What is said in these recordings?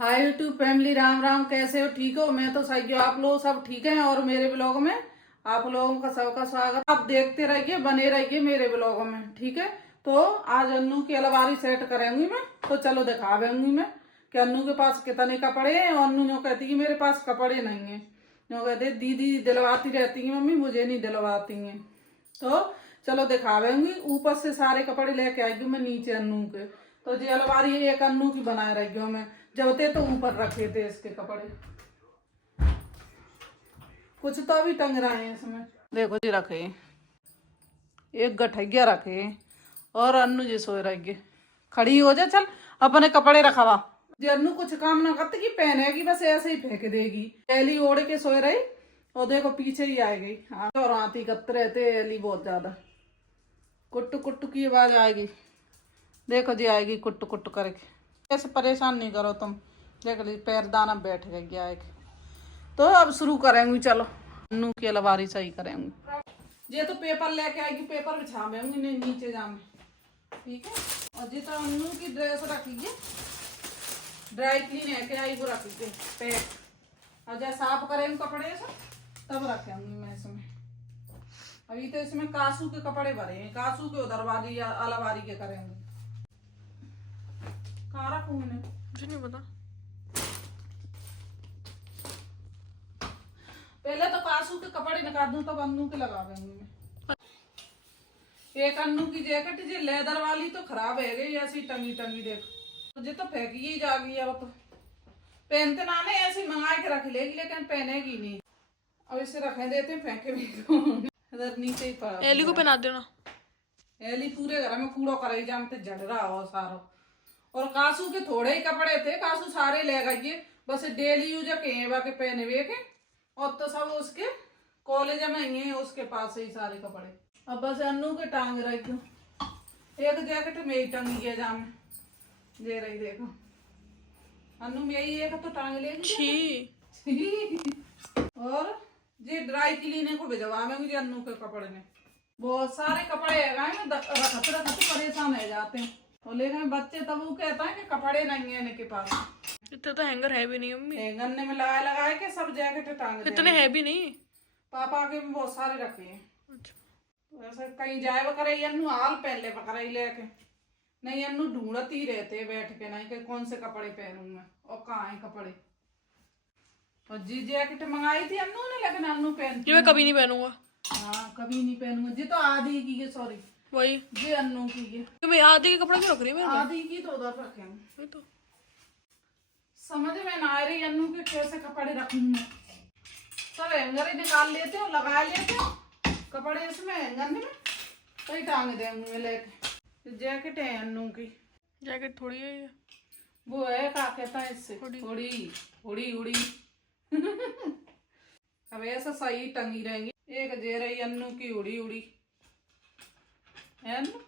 Hi YouTube family, Ram Ram. कैसे हो? ठीक हो? मैं तो सही हूँ। आप लोग सब ठीक हैं? और मेरे ब्लॉग में आप लोगों का सबका स्वागत। आप देखते रहिए, बने रहिए मेरे ब्लॉग में, ठीक है। तो आज अन्नू की अलमारी सेट करेंगी मैं, तो चलो दिखाऊंगी मैं कि अन्नू के पास कितने कपड़े हैं। और अन्नू जो कहती है मेरे पास कपड़े नहीं है, जो कहते दीदी दिलवाती रहती है, मम्मी मुझे नहीं दिलवाती हैं। तो चलो दिखाऊंगी। ऊपर से सारे कपड़े लेके आएगी मैं नीचे अन्नू के। तो जी अलमारी एक अन्नू की बनाए रही हूँ मैं, जब थे तो ऊपर रखे थे इसके कपड़े। कुछ तो अभी टंग रहे हैं इसमें, देखो जी रखे हैं। एक गठैया रखे हैं और अन्नू जी सोए रहिए। खड़ी हो जा, चल अपने कपड़े रखवा। जी अन्नू कुछ काम ना करते कि पहनेगी, बस ऐसे ही फेंक देगी। एली ओढ़ के सोए रही और देखो पीछे ही आ गई। और आती करते रहते एली बहुत ज्यादा। कुट्टू कुट्टू की आवाज आएगी, देखो जी आएगी कुट्टू कुट्टू करके। ऐसे परेशान नहीं करो तुम। देख ली पैर दाना बैठ गई आएगी। तो अब शुरू करेंगे, चलो अन्नू की अलमारी सही करेंगे। ये तो पेपर लेके आएगी, पेपर बिछाऊंगी नहीं नीचे जामे, ठीक है। और जी तो अन्नू की ड्रेस रखिए, ड्राई क्लीन है के आई वो रखिए पैक। और जब साफ करेंगे कपड़े से तब रखेंगे मैं इसमें। अभी तो इसमें कासू के कपड़े भरे हैं, कासू के उधर वाली या अलमारी के करेंगे। कहाँ रखूं मैंने, मुझे नहीं पता। पहले तो कासू के कपड़े निकाल दूं तब अन्नू के लगा देंगे मैं। एक अन्नू की जैकेट जी लेदर वाली तो खराब है गई, ऐसी टंगी टंगी देखो। मुझे तो फेंकी ही जा गई। अब तो पहनते ना ने ऐसी मंगा के रख लेगी, लेकिन पहनेगी नहीं। अब इसे रखे देते हैं, फेंके भी इधर नीचे ही पड़ा। एली को पहना देना। एली पूरे घर में कूड़ो कराई जामते झड़ रहा हो सारो। और कासू के थोड़े ही कपड़े थे, कासू सारे ले गई, बस डेली यूज के बाकी पहने हुए के। और तो सब उसके कॉलेज में ही है, उसके पास ही सारे कपड़े। अब बस अन्नू के टांग रही हूँ। एक जैकेट में ही टंगी है जाम दे रही, देखो अन्नू में ही एक तो टांग लेगी। और ये ड्राई क्लीनिंग को भिजवा में मुझे अन्नू के कपड़े में बहुत सारे कपड़े है रखते रखते परेशान हो जाते हैं। और लेकिन बच्चे तब वो कहता है कि कपड़े नहीं है इनके पास। इतना तो हैंगर है भी नहीं मम्मी। हैंगर में लगाए लगाए के सब जैकेट टांग इतने है भी नहीं। पापा के भी बहुत सारे रखे हैं। अच्छा। तो ऐसा कहीं जाए वगैरह अन्नू हाल पहन ले वगैरह लेके, नहीं अन्नू ढूंढती ही रहते बैठ के, नहीं कि कौन से कपड़े पहनूं मैं और कहाँ है कपड़े। और जी जैकेट मंगाई थी अन्नू ने, लेकिन अन्नू पहनती मैं कभी नहीं पहनूंगा। हाँ कभी नहीं पहनूंगा जी। तो आधी की है, सॉरी वही जी अन्नू की है। तो मैं आधे के कपड़े क्यों रख रही हूँ? आधी की तो उधर रखेंगे। तो समझ में ना आ रही अन्नू के कैसे कपड़े रखूंगा। सब हैंगर ही निकाल लेते हो, लगा लेते हो कपड़े इसमें हैंगर में, कहीं टांग देंगे लेके। जैकेट है अन्नू की, जैकेट थोड़ी है ये। वो है क्या कहता है इससे, थोड़ी उड़ी उड़ी अब ऐसा सही टंगी रहेंगी। एक जे रही अन्नू की उड़ी उड़ी है अन्नू।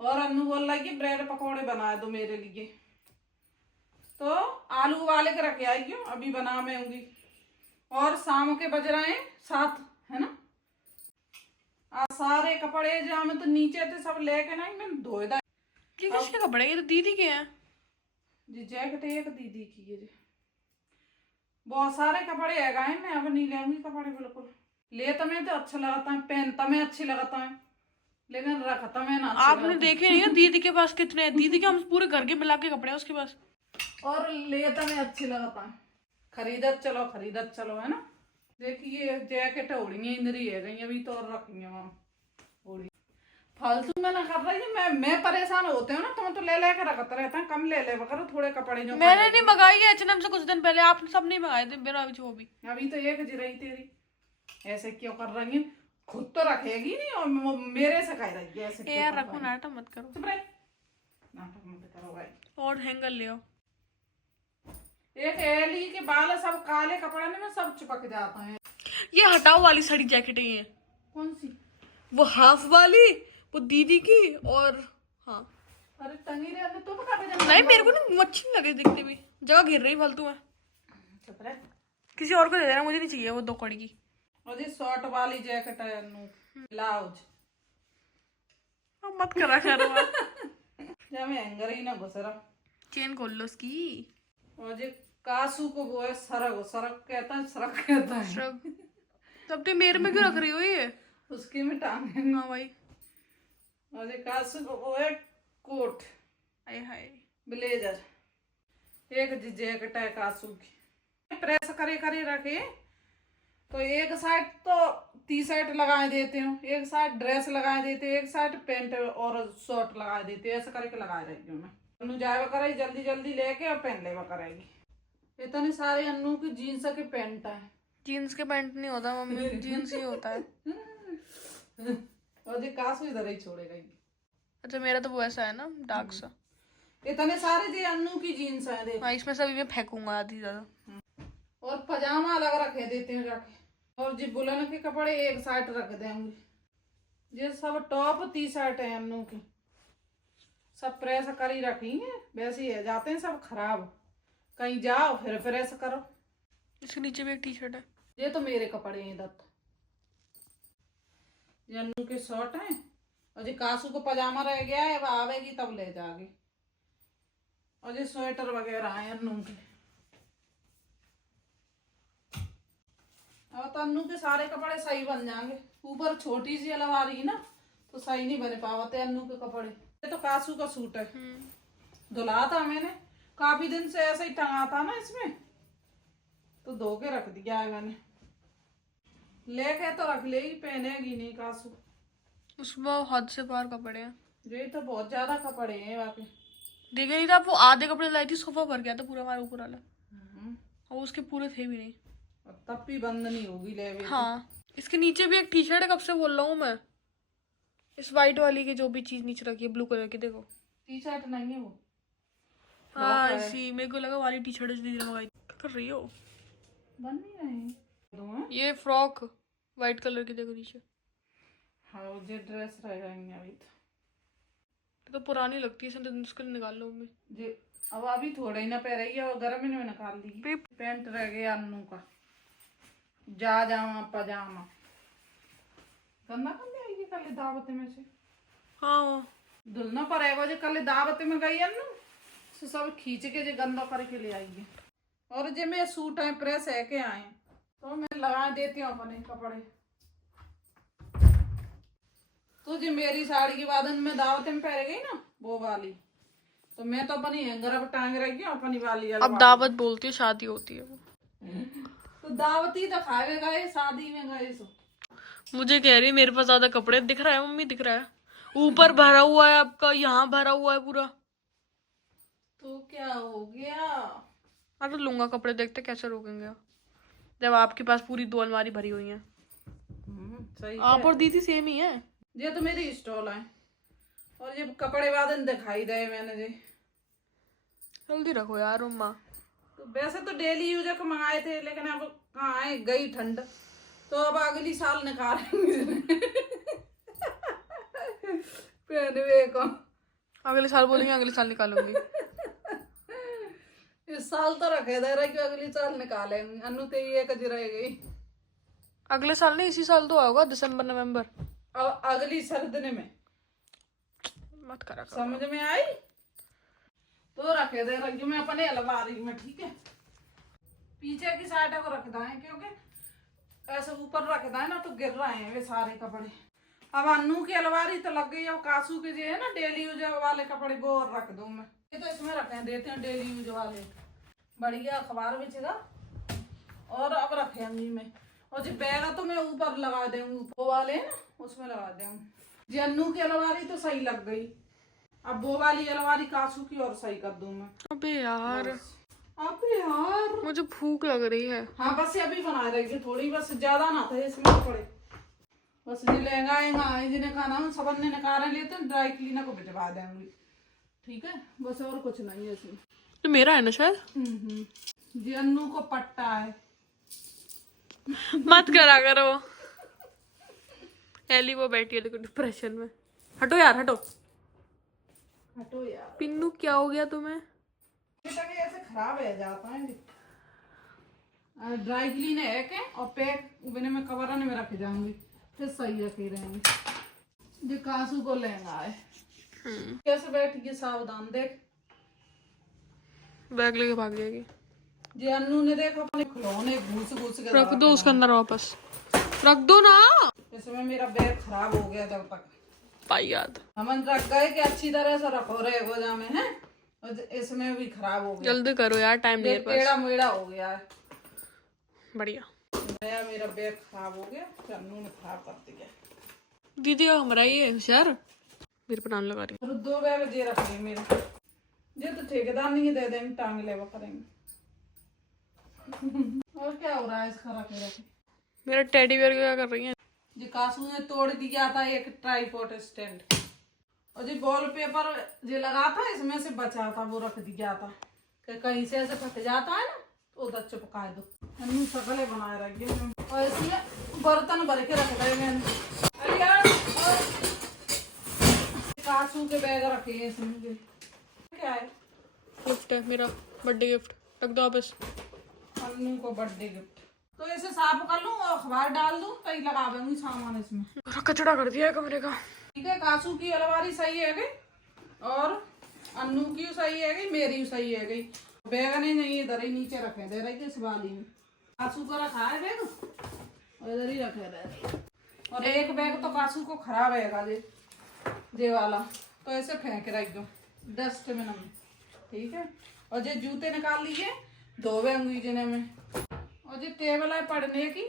और अन्नू बोल रहा है कि ब्रेड पकौड़े बना दो मेरे लिए, तो आलू उबाले के रखे आई क्यों, अभी बना मैं होंगी। और शाम के बज रहे हैं 7, है ना। आज सारे कपड़े जहाँ में तो नीचे थे सब लेके ना मैंने धोए दा। ये किसके कपड़े? ये तो दीदी के हैं जी। जैकेट एक दीदी की है जी। बहुत सारे कपड़े है गए, मैं अब नहीं लेंगी कपड़े बिल्कुल। ले तो मैं तो अच्छा लगता है, पहनता मैं अच्छी लगता है, लेकिन रखता मैं ना। आपने देखे नहीं है दीदी के पास कितने हैं? दीदी के हम पूरे घर के मिला के कपड़े हैं उसके पास। और लेता मैं अच्छी लगता है। खरीदत चलो है ना। देखिए जैकेट उड़ी इंद्री है गई अभी तो, और रखी है उड़ी। फालतू में ना कर रही है। मैं परेशान होते हो ना, तुम तो ले लेकर रखता रहता है। कम ले ले करो थोड़े कपड़े जो मैंने नहीं मंगाई है H&M से कुछ दिन पहले, आपने सब नहीं मंगाए थे मेरा जो भी। अभी तो एक जी रही तेरी। ऐसे क्यों कर रही है? खुद तो रखेगी नहीं और मेरे से कह रही है ऐसे। यार रखो, नाटक मत करो। चुप रहे, नाटक मत करो भाई। और हैंगर ले आओ। एक एली के बाल सब काले कपड़े में सब चिपक जाता है। ये हटाओ वाली साड़ी जैकेट है ये। कौन सी? वो हाफ वाली, वो दीदी की। और हाँ अरे टंगी रहे तो बता दे। नहीं मेरे को ना अच्छी नहीं लगे दिखती भी, जगह घिर रही फालतू में। चुप रहे, किसी और को दे देना, मुझे नहीं चाहिए वो 2 कड़ी की। और ये शॉर्ट वाली जैकेट है अन्नू, ब्लाउज। अब मत करा करो जब मैं हैंगर ही ना घुस रहा। चेन खोल लो उसकी। और जो कासू को वो है सरक, सरक कहता है, सरक कहता है। श्रग। तब तो मेरे में क्यों रख रही हो ये? उसकी में टांगे। हाँ भाई। और जो कासू को वो है कोट, हाय हाय। ब्लेजर, एक जैकेट है कासू की। प्रेस करे करे रखे तो एक साइड तो टी शर्ट लगाए देते हो, एक साइड ड्रेस लगाए देते हो, एक साइड पैंट और शर्ट लगाए देते हो, ऐसा करके लगाए रही हूँ मैं। अन्नू जाए करेगी जल्दी जल्दी लेके और पहन लेवा करेगी। इतने सारे अन्नू की जीन्स के पैंट है। जीन्स के पैंट नहीं होता मम्मी, जीन्स ही होता है। और ये कासू इधर ही छोड़ेगा। अच्छा मेरा तो वो ऐसा है ना, डार्क सा। इतने सारे जी अन्नू की जीन्स है देख। हाँ इसमें सभी मैं फेंकूंगा आधी ज्यादा। और पजामा अलग रखे देते हैं जाके। और जी बुलन के कपड़े एक साइड रख देंगे। ये सब टॉप टी शर्ट है अन्नू की, सब प्रेस कर ही रखेंगे। वैसे ही है, जाते हैं सब खराब, कहीं जाओ फिर प्रेस करो। इसके नीचे भी एक टी शर्ट है। ये तो मेरे कपड़े हैं दत्त, ये अन्नू के शर्ट हैं। और ये कासू को पजामा रह गया है, अब आवेगी तब ले जागे। और ये स्वेटर वगैरह हैं अन्नू के। अब तो अन्नू के सारे कपड़े सही बन जाएंगे। ऊपर छोटी सी अलमारी है ना, तो सही नहीं बने पावते अन्नू के कपड़े। ये तो कासू का सूट है, धुला था मैंने, काफी दिन से ऐसे ही टंगा था ना इसमें, तो धो के रख दिया है मैंने। लेके तो रख लेगी, पहनेगी नहीं कासू। उसमें हद से बाहर कपड़े हैं। ये तो बहुत ज्यादा कपड़े हैं वाकई। देखे नहीं था वो आधे कपड़े लाई थी, सोफा भर गया था पूरा हमारा ऊपर वाला, और उसके पूरे थे भी नहीं। और तब भी बंद नहीं होगी ले। हाँ इसके नीचे भी एक टी शर्ट है, कब से बोल रहा हूँ मैं। इस वाइट वाली की जो भी चीज नीचे रखी है ब्लू कलर की, देखो। टी शर्ट नहीं है वो। हाँ इसी मेरे को लगा वाली टी शर्ट दीदी ने मंगाई। क्या कर रही हो? बन नहीं रहे ये फ्रॉक वाइट कलर की, देखो नीचे। हाँ ये ड्रेस रह जाएंगे अभी तो पुरानी लगती है, इसे मुश्किल निकाल लो मम्मी। जी। अब अभी थोड़ा ही ना पह रही है, और गर्म में निकाल दी। पैंट रह गया अन्नू का, जा जामा पजामा। गंदा कर ले आएगी कल दावत में से। हाँ धुलना पड़ेगा जो कल दावत में गई अन्नू, तो सब खींच के जो गंदा करके ले आएगी। और जो मेरे सूट है प्रेस है के आए, तो मैं लगा देती हूँ अपने कपड़े। तो जो मेरी साड़ी की बाद में दावत में पहन गई ना वो वाली, तो मैं तो अपनी हैंगर पर टांग रही हूँ अपनी वाली। अब दावत बोलती है, शादी होती है वो। तो दावत ही तो खावे गए, शादी में गए सो। मुझे कह रही है मेरे पास ज्यादा कपड़े। दिख रहा है मम्मी, दिख रहा है। ऊपर भरा हुआ है आपका, यहाँ भरा हुआ है पूरा। तो क्या हो गया? तो लूंगा कपड़े, देखते कैसे रोकेंगे जब आपके पास पूरी 2 अलमारी भरी हुई है। सही आप और दीदी सेम ही है। ये तो मेरी स्टॉल है, और ये कपड़े वादन दिखाई दे मैंने जी। जल्दी रखो यार अम्मा। तो वैसे तो डेली यूज के मंगाए थे, लेकिन अब कहाँ आए, गई ठंड, तो अब अगली साल निकालेंगे। पहनवे को अगले साल बोलेंगे, अगले साल निकालूंगी। इस साल तो रखे दे रहे कि अगली साल निकालेंगे। अनु ते ये कज रह गई। अगले साल नहीं, इसी साल तो होगा, दिसंबर नवंबर। अब अगली सर्दी में मत करा करो। समझ में आई? तो रखे दे रखी मैं अपने अलमारी में, ठीक है। पीछे की साइड को रखता है, क्योंकि ऐसे ऊपर रखता है ना तो गिर रहे हैं वे सारे कपड़े। अब अन्नू की अलमारी तो लग गई। अब कासू के जो है ना डेली यूज वाले कपड़े, वो और रख दूं मैं। ये तो इसमें रखे देते हैं डेली यूज वाले, बढ़िया अखबार बिछेगा। और अब रखेंगी मैं। और जो बैग तो मैं ऊपर लगा दूंगी, वो वाले है ना उसमें लगा दूंगी। जी अन्नू की अलमारी तो सही लग गई, अब वो वाली अलमारी कासू की और सही कर दूं मैं। अबे यार, अबे यार मुझे भूख लग रही है। हाँ बस अभी बना रही थी थोड़ी, बस ज्यादा ना था इसमें कपड़े। बस ये लहंगा जिन्हें खाना हम सब ने निकाल लेते हैं, ड्राई क्लीनर को भिजवा देंगे, ठीक है। बस और कुछ नहीं है इसमें। तो मेरा है ना शायद। जी अन्नू को पट्टा है। मत करा करो। एली वो बैठी है देखो डिप्रेशन में। हटो यार हटो। हटो यार। पिन्नू क्या हो गया तुम्हें? ऐसे खराब है जाता है। ड्राई क्लीन है के और पैक बिना में कवर में रख जाऊंगी, फिर सही रखे रहेंगे। जो कासू को लहंगा है, कैसे बैठ के सावधान देख। बैग लेके भाग जाएगी। जी अन्नू ने देखो अपने खिलौने घुस घुस के रख दो उसके अंदर वापस, रख दो ना। इसमें मेरा बैग खराब हो गया तब तक पाई याद, हम रख गए कि अच्छी तरह से रखो रहे गोदाम में है, और इसमें भी खराब हो गया। जल्दी करो यार, टाइम नहीं है पास। टेढ़ा मेढ़ा हो गया है। बढ़िया, नया मेरा बैग खराब हो गया, अन्नू ने खराब कर दिया। दीदी का हमारा ये होशियार मेरे पर नाम लगा रही। और 2 बैग जे रख लिए मेरे, जे तो ठेकेदार नहीं दे देंगे, टांग लेवा करेंगे। और क्या हो रहा है इसका रखे रखे? मेरा टेडी बियर क्या कर रही है? जी कासू ने तोड़ दिया था एक ट्राईपॉड स्टैंड, और जी वॉल पेपर जो लगा था इसमें से बचा था वो रख दिया था कि कहीं से ऐसे फट जाता है ना तो उधर चिपका दो। अन्नू शकलें बनाए रख गए, और इसमें बर्तन भर के रख गए मैंने। अरे यार, और कासू के बैग रखे हैं इसमें। क्या है? गिफ्ट है मेरा, बर्थडे गिफ्ट। रख दो वापस। अन्नू को बर्थडे गिफ्ट। तो इसे साफ कर लूं और अखबार डाल दूं, कहीं लगा दूंगी सामान इसमें। पूरा कचड़ा कर दिया है कमरे का। ठीक है, कासू की अलमारी सही है गई, और अन्नू की सही है गई, मेरी सही है गई। बैग नहीं इधर ही नीचे रखे दे रही इस वाली में। कासू को रखा है बैग, और इधर ही रखे दे रही। और एक बैग तो कासू को खराब है जे वाला, तो ऐसे फेंक रख दो डस्टबिन में। ठीक है, और जो जूते निकाल लीजिए धोवे अंगीजने में। और जो टेबल है पढ़ने की,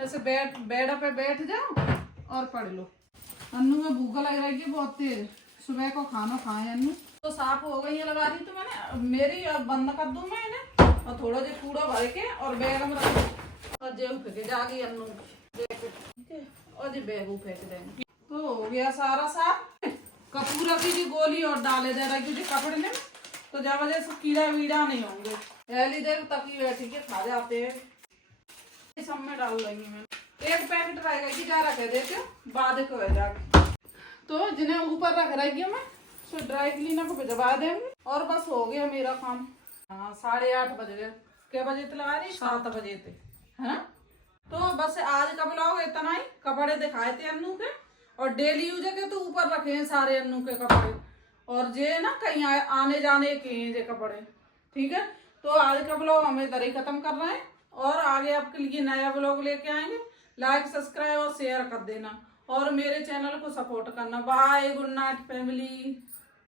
ऐसे बेड पे बैठ जाओ और पढ़ लो। अन्नू में भूख लग रही है बहुत तेज, सुबह को खाना खाए अन्नू। तो साफ हो गई है अलमारी, तो मैंने मेरी अब बंद कर दूं मैं इन्हें, और थोड़ा जो कूड़ा भर के और बैग में रख दूं, और जेब फेंके जागी अन्नू जैकेट। ठीक है, और जो बैग फेंक देंगे। तो हो गया सारा साफ। कपूरा की गोली और डाले दे रही थी कपड़े में, तो जब वजह से कीड़ा वीड़ा नहीं होंगे। पहली देर तकी बैठी के खा जाते हैं। सब में डाल देंगी मैं। एक पैकेट रहेगा कि जा रखे देते बाद को है जाके, तो जिन्हें ऊपर रख रही मैं सो ड्राई क्लीनर को भिजवा देंगे, और बस हो गया मेरा काम। हाँ 8:30 बज गए। क्या बजे तक लगा रही? 7 बजे थे, है ना। तो बस आज का ब्लॉग इतना ही। कपड़े दिखाए थे अन्नू के, और डेली यूज के तो ऊपर रखे हैं सारे अन्नू के कपड़े, और जे ना कहीं आने जाने के हैं जे कपड़े। ठीक है, तो आज का ब्लॉग हम इधर ही खत्म कर रहे हैं, और आगे आपके लिए नया ब्लॉग लेके आएंगे। लाइक सब्सक्राइब और शेयर कर देना, और मेरे चैनल को सपोर्ट करना। Bye, good night family.